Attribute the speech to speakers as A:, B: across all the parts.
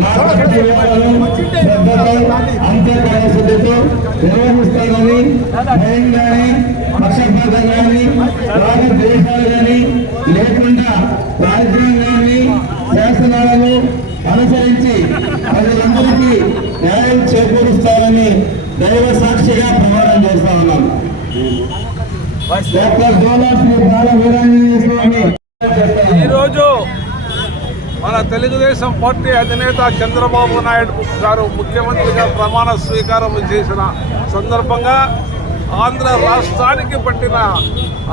A: నా రాష్ట్ర వ్యవహారాలను శ్రద్ధతో అంత్యకాలశుద్ధితో నిర్వహిస్తానని భయం కానీ పక్షపాతం కానీ రాగద్వేషాలు కానీ లేకుండా రాజ్యాంగాన్ని శాసనాలను అనుసరించి ప్రజలందరికీ న్యాయం చేకూరుస్తారని దైవ సాక్షిగా ప్రమాణం చేస్తా ఉన్నాను డాక్టర్ జోలా శ్రీ బాల వీరాంజనేయ స్వామి
B: ఈరోజు మన తెలుగుదేశం పార్టీ అధినేత చంద్రబాబు నాయుడు గారు ముఖ్యమంత్రిగా ప్రమాణ స్వీకారం చేసిన సందర్భంగా ఆంధ్ర రాష్ట్రానికి పట్టిన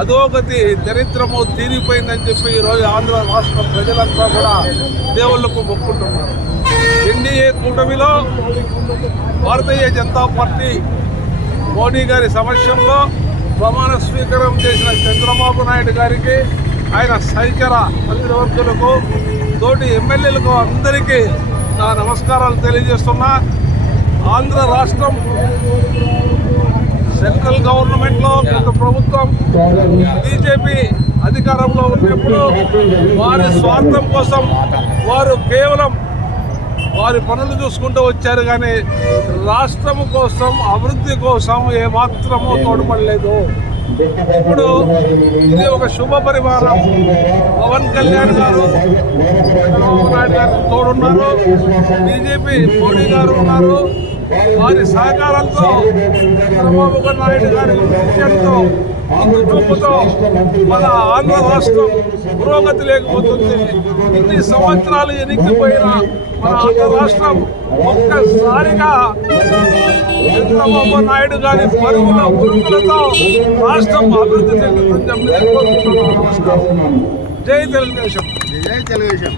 B: అధోగతి దరిద్రము తీరిపోయిందని చెప్పి ఈరోజు ఆంధ్ర రాష్ట్ర ప్రజలంతా కూడా దేవుళ్ళకు మొక్కుంటున్నారు. ఎన్డీఏ కూటమిలో భారతీయ జనతా పార్టీ మోడీ గారి సమక్షంలో ప్రమాణ స్వీకారం చేసిన చంద్రబాబు నాయుడు గారికి ఆయన సైకర మంత్రివర్గులకు తోటి ఎమ్మెల్యేలకు అందరికీ నా నమస్కారాలు తెలియజేస్తున్నా. ఆంధ్ర రాష్ట్రం సెంట్రల్ గవర్నమెంట్లో గత ప్రభుత్వం బీజేపీ అధికారంలో ఉన్నప్పుడు వారి స్వార్థం కోసం వారు కేవలం వారి పనులు చూసుకుంటూ వచ్చారు కానీ రాష్ట్రం కోసం అభివృద్ధి కోసం ఏమాత్రమూ తోడ్పడలేదు. ఇప్పుడు ఇది ఒక శుభ పరివారం. పవన్ కళ్యాణ్ గారు చంద్రబాబు నాయుడు గారు తోడున్నారు. బీజేపీ మోడీ గారు ఉన్నారు. వారి సహకారంతో చంద్రబాబు నాయుడు గారి విజయంతో ముందు చూపుతో మన ఆంధ్ర రాష్ట్రం పురోగతి లేకపోతుంది. ఇన్ని సంవత్సరాలు ఎన్నికపోయిన మన ఆంధ్ర రాష్ట్రం ఒక్కసారిగా చంద్రబాబు నాయుడు గారి పరుగుల పురుగులతో రాష్ట్రం అభివృద్ధి చెందుతుందని చెప్పి కోరుకుంటున్నాను. జై తెలుగుదేశం
C: జై తెలుగుదేశం